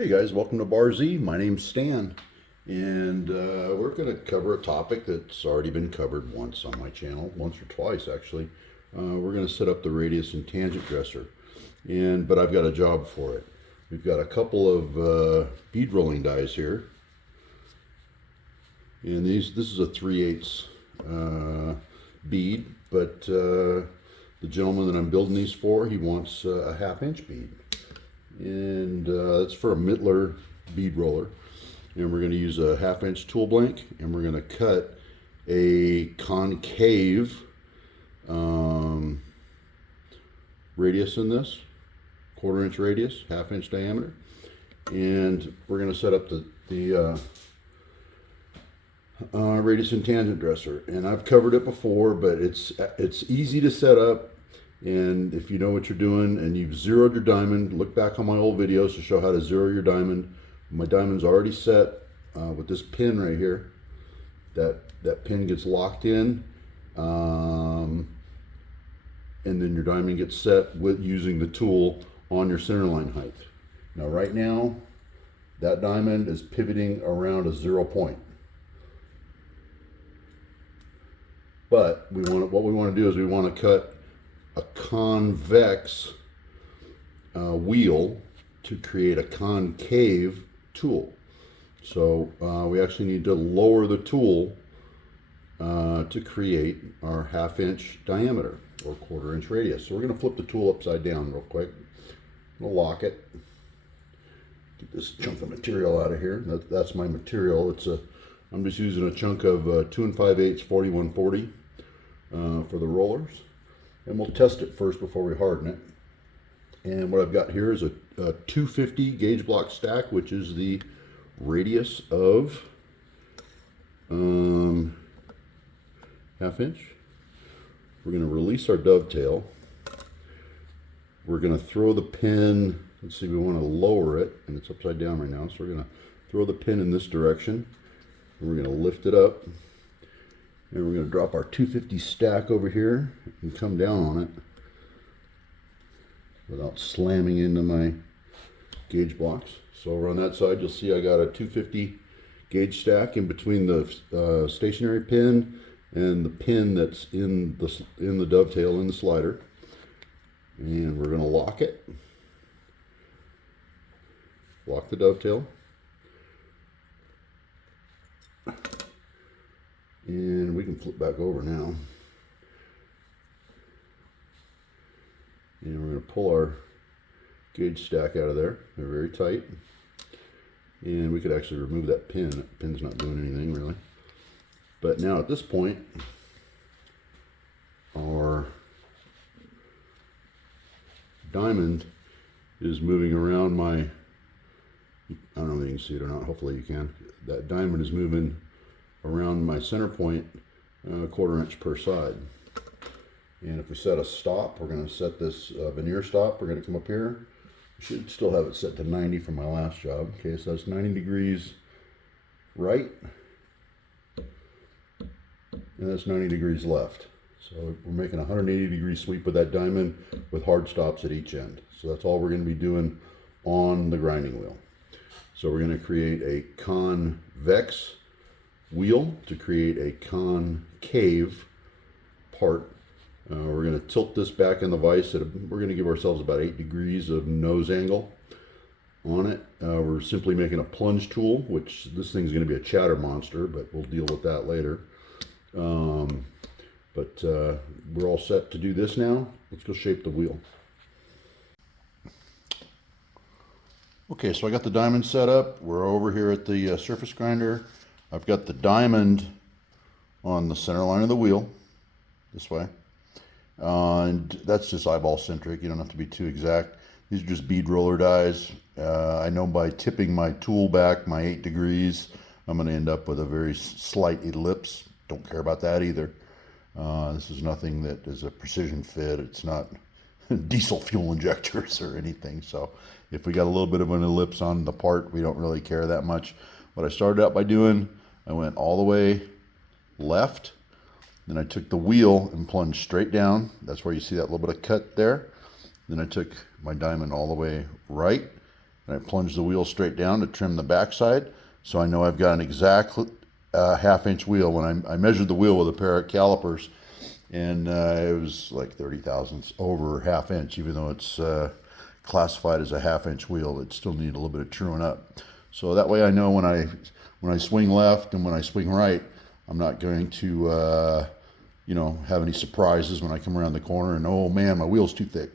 Hey guys, welcome to Bar Z. My name's Stan, and we're going to cover a topic that's already been covered once on my channel, once or twice actually. We're going to set up the radius and tangent dresser, but I've got a job for it. We've got a couple of bead rolling dies here, and this is a 3/8 bead, but the gentleman that I'm building these for, he wants a 1/2 inch bead. And it's for a Mittler bead roller, and we're going to use a 1/2 inch tool blank, and we're going to cut a concave radius in this, 1/4 inch radius, 1/2 inch diameter, and we're going to set up the radius and tangent dresser. And I've covered it before, but it's easy to set up. And if you know what you're doing and you've zeroed your diamond, look back on my old videos to show how to zero your diamond. My diamond's already set with this pin right here. That pin gets locked in, and then your diamond gets set with using the tool on your center line height. Now right now, that diamond is pivoting around a 0 point. But what we want to do is we want to cut a convex wheel to create a concave tool. So we actually need to lower the tool to create our 1/2 inch diameter or 1/4 inch radius. So we're going to flip the tool upside down real quick. We'll lock it. Get this chunk of material out of here. That's my material. I'm just using a chunk of 2 5/8 4140 for the rollers. And we'll test it first before we harden it. And what I've got here is a 250 gauge block stack, which is the radius of 1/2 inch. We're going to release our dovetail. We're going to throw the pin, let's see, we want to lower it, and it's upside down right now. So we're going to throw the pin in this direction, and we're going to lift it up. And we're going to drop our 250 stack over here and come down on it without slamming into my gauge blocks. So over on that side, you'll see I got a 250 gauge stack in between the stationary pin and the pin that's in the dovetail in the slider. And we're going to lock it. Lock the dovetail. And we can flip back over now. And we're going to pull our gauge stack out of there. They're very tight. And we could actually remove that pin. That pin's not doing anything really. But now at this point, our diamond is moving around my, I don't know if you can see it or not, hopefully you can. That diamond is moving around my center point, 1/4 inch per side. And if we set a stop, we're going to set this veneer stop. We're going to come up here. We should still have it set to 90 from my last job. Okay, so that's 90 degrees right, and that's 90 degrees left. So we're making a 180 degree sweep with that diamond with hard stops at each end. So that's all we're going to be doing on the grinding wheel. So we're going to create a convex wheel to create a concave part. We're going to tilt this back in the vise. We're going to give ourselves about 8 degrees of nose angle on it. We're simply making a plunge tool, which this thing's going to be a chatter monster, but we'll deal with that later. We're all set to do this now. Let's go shape the wheel. Okay, so I got the diamond set up. We're over here at the surface grinder. I've got the diamond on the center line of the wheel, this way. And that's just eyeball centric. You don't have to be too exact. These are just bead roller dies. I know by tipping my tool back my 8 degrees, I'm going to end up with a very slight ellipse. Don't care about that either. This is nothing that is a precision fit. It's not diesel fuel injectors or anything. So if we got a little bit of an ellipse on the part, we don't really care that much. What I started out by doing, I went all the way left, then I took the wheel and plunged straight down. That's where you see that little bit of cut there. Then I took my diamond all the way right and I plunge the wheel straight down to trim the backside, so I know I've got an exact half-inch wheel. When I measured the wheel with a pair of calipers, and it was like 30 thousandths over half inch, even though it's classified as a half-inch wheel. It still needs a little bit of truing up. So that way I know when I swing left and when I swing right, I'm not going to you know, have any surprises when I come around the corner and, oh man, my wheel's too thick.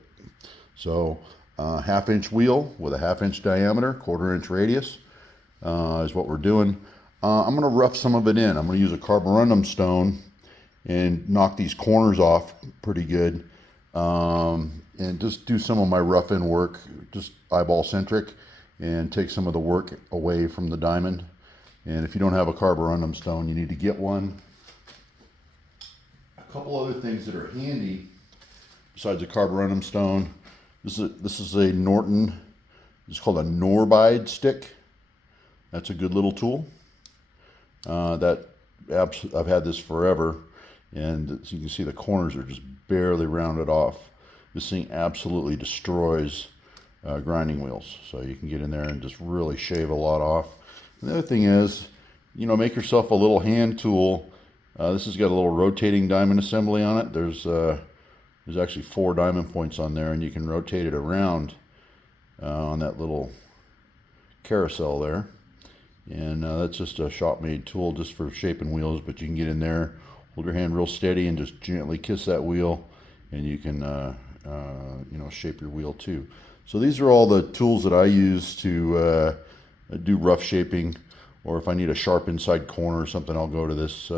So half-inch wheel with a half-inch diameter, quarter-inch radius is what we're doing. I'm going to rough some of it in. I'm going to use a carborundum stone and knock these corners off pretty good, and just do some of my rough in work, just eyeball centric, and take some of the work away from the diamond. And if you don't have a carborundum stone, you need to get one. A couple other things that are handy besides a carborundum stone. This is a Norton. It's called a Norbide stick. That's a good little tool. I've had this forever, and as you can see, the corners are just barely rounded off. This thing absolutely destroys grinding wheels. So you can get in there and just really shave a lot off. And the other thing is, you know, make yourself a little hand tool. This has got a little rotating diamond assembly on it. There's actually 4 diamond points on there, and you can rotate it around on that little carousel there. And that's just a shop-made tool just for shaping wheels, but you can get in there, hold your hand real steady, and just gently kiss that wheel, and you can you know, shape your wheel too. So these are all the tools that I use to do rough shaping, or if I need a sharp inside corner or something, I'll go to this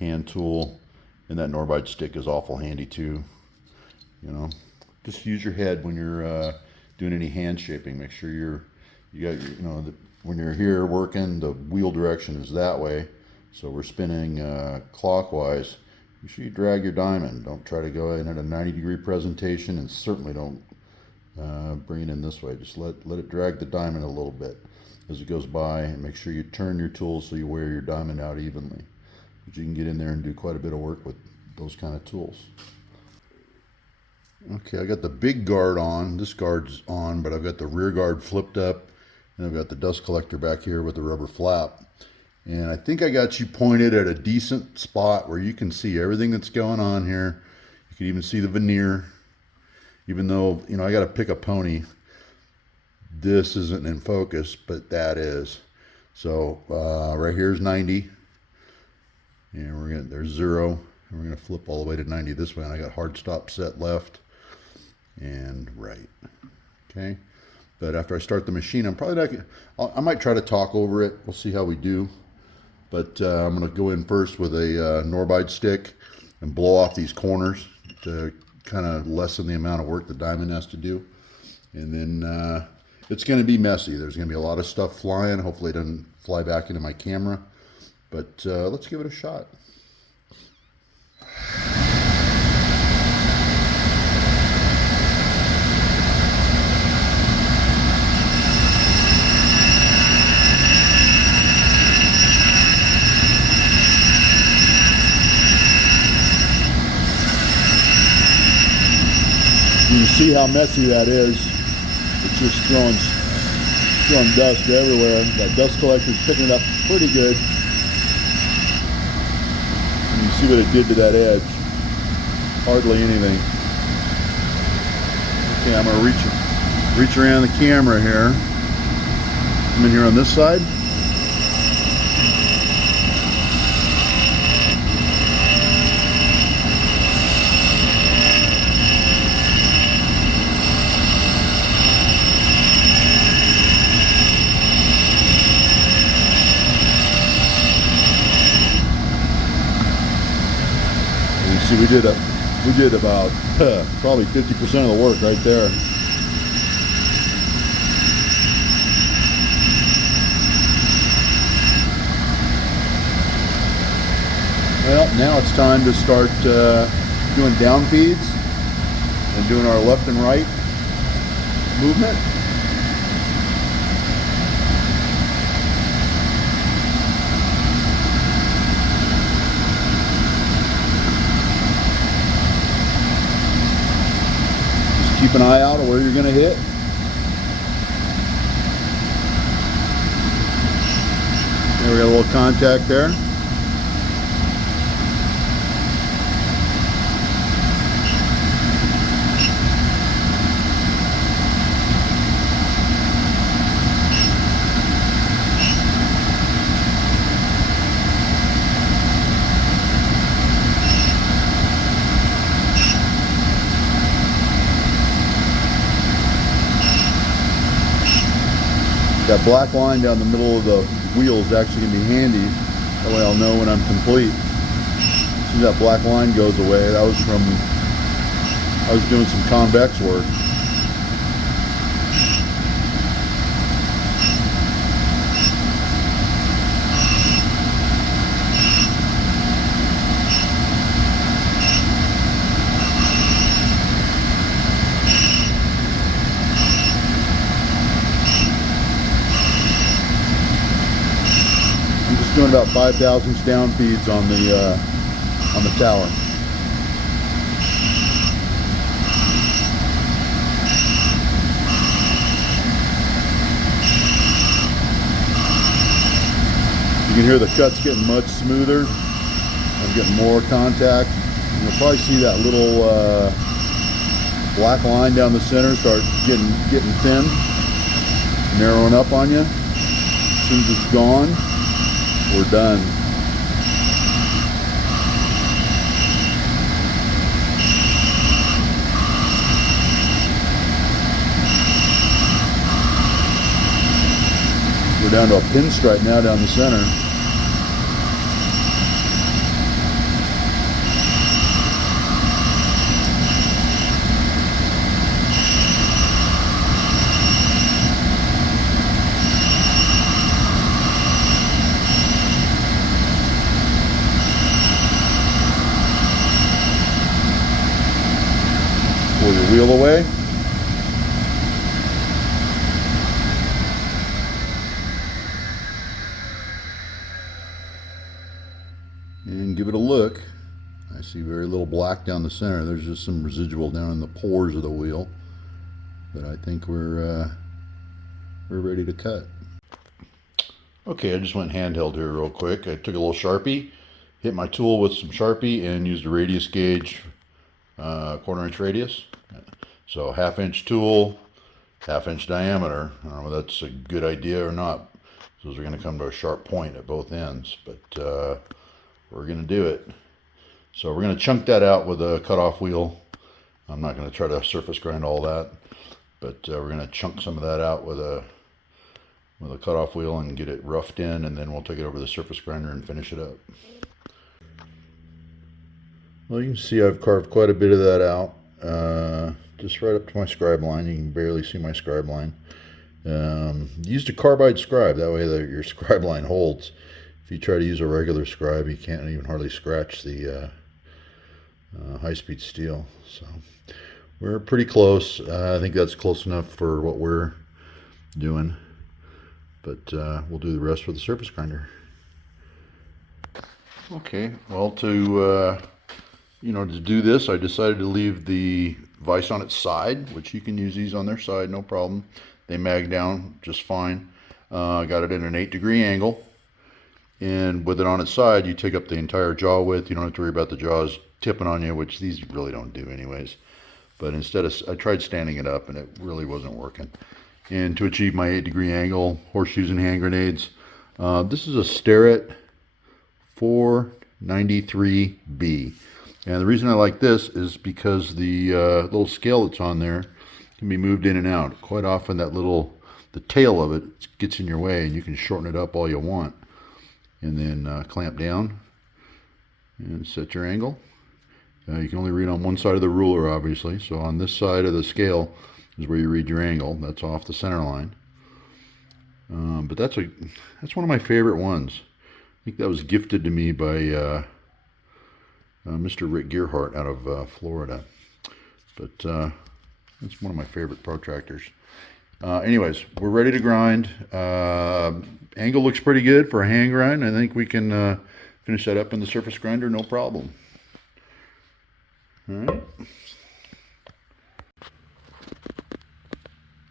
hand tool, and that Norbide stick is awful handy too. You know, just use your head when you're doing any hand shaping. Make sure you got your, you know, when you're here working, the wheel direction is that way. So we're spinning clockwise. Make sure you drag your diamond. Don't try to go in at a 90-degree presentation, and certainly don't bring it in this way. Just let it drag the diamond a little bit as it goes by, and make sure you turn your tool so you wear your diamond out evenly. But you can get in there and do quite a bit of work with those kind of tools. Okay, I got the big guard on. This guard's on, but I've got the rear guard flipped up, and I've got the dust collector back here with the rubber flap. And I think I got you pointed at a decent spot where you can see everything that's going on here. You can even see the veneer. Even though, you know, I got to pick a pony. This isn't in focus, but that is. So right here is 90. And there's 0. And we're going to flip all the way to 90 this way. And I got hard stop set left and right. Okay. But after I start the machine, I'm probably not gonna, I might try to talk over it. We'll see how we do. But I'm going to go in first with a Norbide stick and blow off these corners to kind of lessen the amount of work the diamond has to do. And then it's going to be messy. There's going to be a lot of stuff flying. Hopefully it doesn't fly back into my camera. But let's give it a shot. You can see how messy that is. It's just throwing dust everywhere. That dust collector is picking it up pretty good. And you see what it did to that edge. Hardly anything. Okay, I'm going to reach around the camera here. Come in here on this side. See, we did about probably 50% of the work right there. Well, now it's time to start doing down feeds and doing our left and right movement. Keep an eye out on where you're going to hit. There we got a little contact there. That black line down the middle of the wheel is actually going to be handy. That way I'll know when I'm complete. As soon as that black line goes away, that was from, I was doing some convex work. Doing about 5 thousandths down feeds on the tower. You can hear the cuts getting much smoother. I'm getting more contact. You'll probably see that little black line down the center start getting thin, narrowing up on you. As soon as it's gone, we're done. We're down to a pinstripe now down the center. Pull your wheel away. And give it a look. I see very little black down the center. There's just some residual down in the pores of the wheel. But I think we're ready to cut. Okay, I just went handheld here real quick. I took a little Sharpie, hit my tool with some Sharpie, and used a radius gauge, 1/4 inch radius. So 1/2 inch tool, 1/2 inch diameter. I don't know if that's a good idea or not. Those are going to come to a sharp point at both ends, but we're going to do it. So we're going to chunk that out with a cutoff wheel. I'm not going to try to surface grind all that, but we're going to chunk some of that out with a cutoff wheel and get it roughed in, and then we'll take it over the surface grinder and finish it up. Well, you can see I've carved quite a bit of that out, just right up to my scribe line. You can barely see my scribe line. Used a carbide scribe, that way your scribe line holds. If you try to use a regular scribe, you can't even hardly scratch the high-speed steel. So we're pretty close. I think that's close enough for what we're doing, but we'll do the rest with the surface grinder. Okay, well, to do this, I decided to leave the vise on its side, which you can use these on their side, no problem. They mag down just fine. Got it at an 8-degree angle. And with it on its side, you take up the entire jaw width. You don't have to worry about the jaws tipping on you, which these really don't do anyways. But instead I tried standing it up, and it really wasn't working. And to achieve my 8-degree angle, horseshoes and hand grenades, this is a Starrett 493B. And the reason I like this is because the little scale that's on there can be moved in and out. Quite often the tail of it gets in your way, and you can shorten it up all you want. And then clamp down and set your angle. You can only read on one side of the ruler, obviously. So on this side of the scale is where you read your angle. That's off the center line. But that's one of my favorite ones. I think that was gifted to me by Mr. Rick Gearhart out of Florida. But it's one of my favorite protractors. Anyways, we're ready to grind. Angle looks pretty good for a hand grind. I think we can finish that up in the surface grinder, no problem. All right.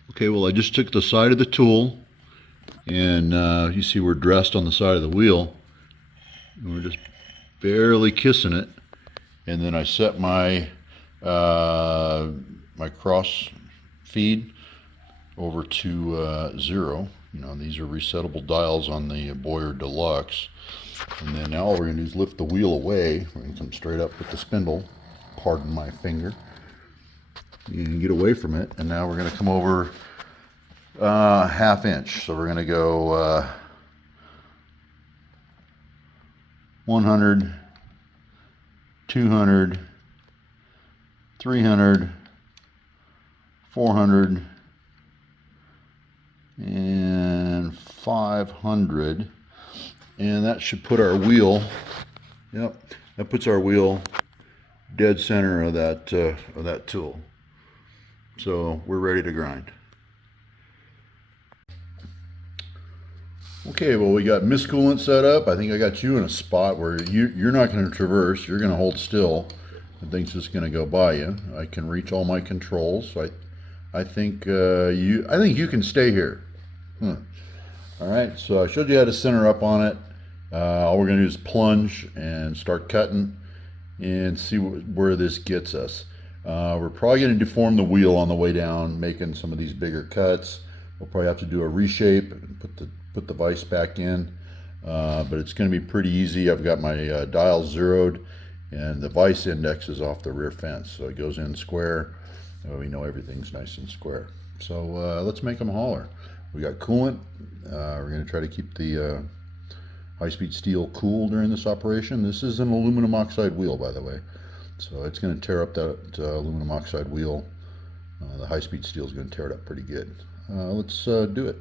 Okay, well, I just took the side of the tool And you see we're dressed on the side of the wheel. And we're just barely kissing it. And then I set my my cross feed over to 0. You know, these are resettable dials on the Boyer Deluxe. And then now all we're going to do is lift the wheel away. We're going to come straight up with the spindle. Pardon my finger. You can get away from it. And now we're going to come over 1/2 inch. So we're going to go 100, 200, 300, 400, and 500. And that should put our wheel, yep, that puts our wheel dead center of that tool. So we're ready to grind. Okay, well, we got mist coolant set up. I think I got you in a spot where you're not going to traverse. You're going to hold still, and things just going to go by you. I can reach all my controls. So I think you can stay here. All right, so I showed you how to center up on it. All we're going to do is plunge and start cutting and see where this gets us. We're probably going to deform the wheel on the way down, making some of these bigger cuts. We'll probably have to do a reshape and put the vise back in, but it's going to be pretty easy. I've got my dial zeroed, and the vise index is off the rear fence, so it goes in square. We know everything's nice and square. So let's make them holler. We got coolant. We're going to try to keep the high-speed steel cool during this operation. This is an aluminum oxide wheel, by the way, so it's going to tear up that aluminum oxide wheel. The high-speed steel is going to tear it up pretty good. Let's do it.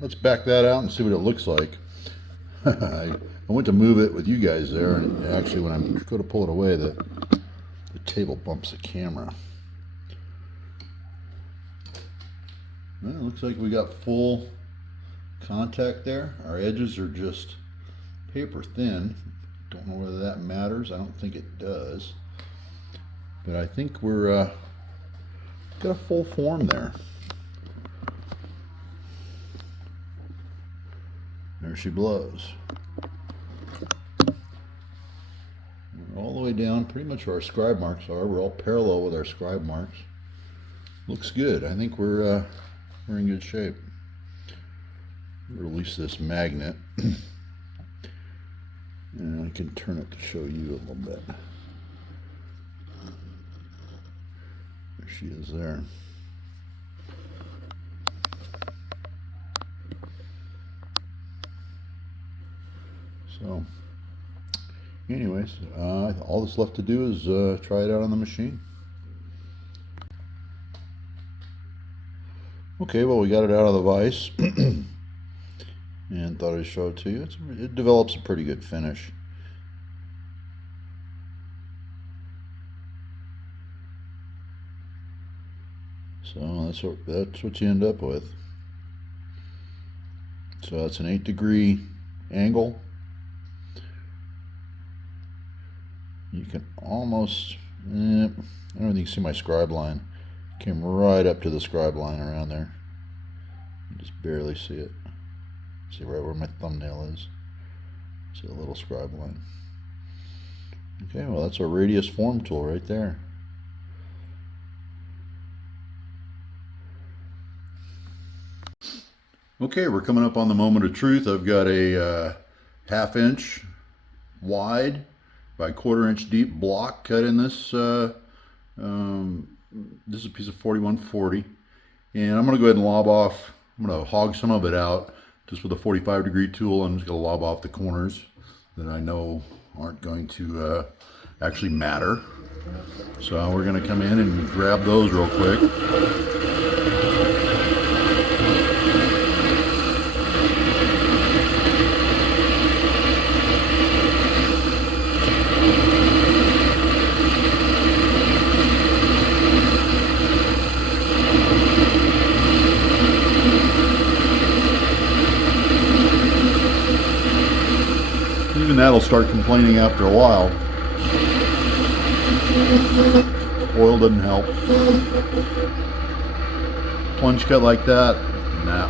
Let's back that out and see what it looks like. I went to move it with you guys there, and actually when I'm going to pull it away, the table bumps the camera. Well, it looks like we got full contact there. Our edges are just paper thin. Don't know whether that matters. I don't think it does. But I think we're got a full form there. There she blows. way down pretty much where our scribe marks are. We're all parallel with our scribe marks. Looks good. I think we're in good shape. Release this magnet. And I can turn it to show you a little bit. There she is there. So, anyways, all that's left to do is try it out on the machine. Okay, well, we got it out of the vise and thought I'd show it to you. It develops a pretty good finish. So that's what you end up with. So that's an 8-degree angle. You can almost, I don't know if you can see my scribe line. Came right up to the scribe line around there. You just barely see it. See right where my thumbnail is. See a little scribe line. Okay, well that's our radius form tool right there. Okay, we're coming up on the moment of truth. I've got a 1/2 inch wide by 1/4 inch deep block cut in this. This is a piece of 4140, and I'm going to go ahead and lob off. I'm going to hog some of it out just with a 45-degree tool. I'm just going to lob off the corners that I know aren't going to actually matter. So we're going to come in and grab those real quick. Even that'll start complaining after a while. Oil doesn't help. Plunge cut like that, nah.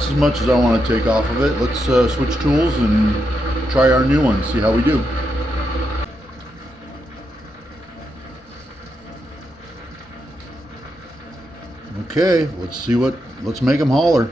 That's as much as I want to take off of it. Let's switch tools and try our new one, see how we do. Okay, let's make them holler.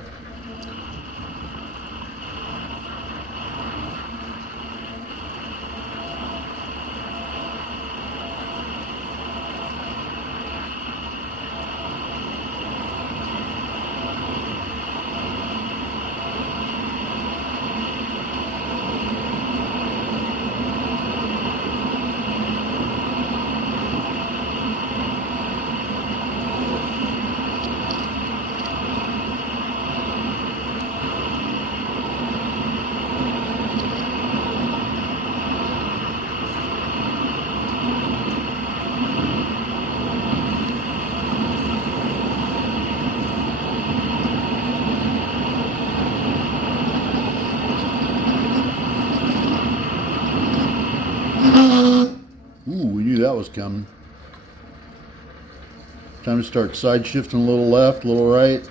Ooh, we knew that was coming. Time to start side shifting a little left, a little right.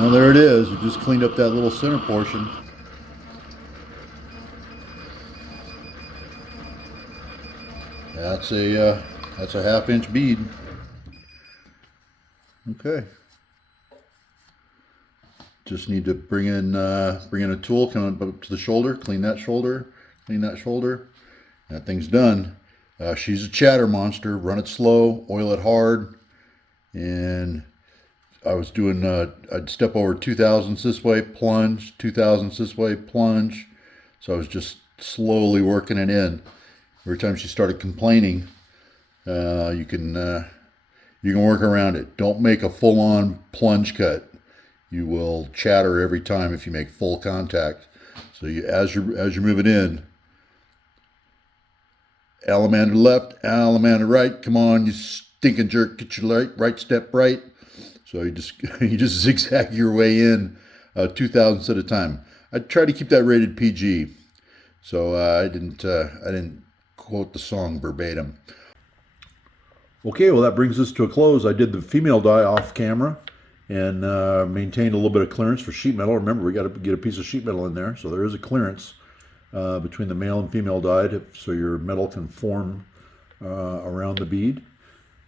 Well, there it is. We just cleaned up that little center portion. That's a 1/2 inch bead. Okay. Just need to bring in a tool, come up to the shoulder, clean that shoulder, clean that shoulder. That thing's done. She's a chatter monster. Run it slow, oil it hard, and I was doing, I'd step over 2 thousandths this way, plunge, 2 thousandths this way, plunge. So I was just slowly working it in. Every time she started complaining, you can work around it. Don't make a full-on plunge cut. You will chatter every time if you make full contact. So as you're moving in, alamander left, alamander right. Come on, you stinking jerk! Get your right step right. So you just zigzag your way in 2 thousandths at a time. I try to keep that rated PG, so I didn't quote the song verbatim. Okay, well that brings us to a close. I did the female die off camera and maintained a little bit of clearance for sheet metal. Remember, we got to get a piece of sheet metal in there, so there is a clearance between the male and female die, so your metal can form around the bead.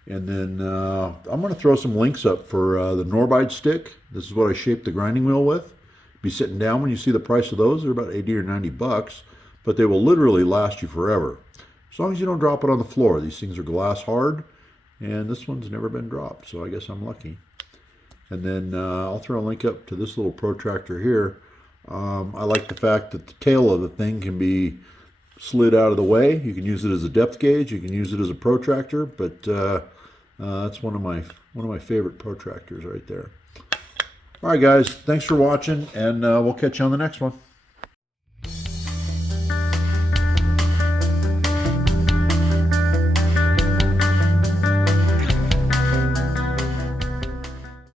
And then I'm going to throw some links up for the Norbide stick. This is what I shaped the grinding wheel with. Be sitting down when you see the price of those. They're about 80 or 90 bucks, but they will literally last you forever. As long as you don't drop it on the floor. These things are glass hard, and this one's never been dropped, so I guess I'm lucky. And then I'll throw a link up to this little protractor here. I like the fact that the tail of the thing can be slid out of the way. You can use it as a depth gauge. You can use it as a protractor, but that's one of my favorite protractors right there. All right, guys, thanks for watching, and we'll catch you on the next one.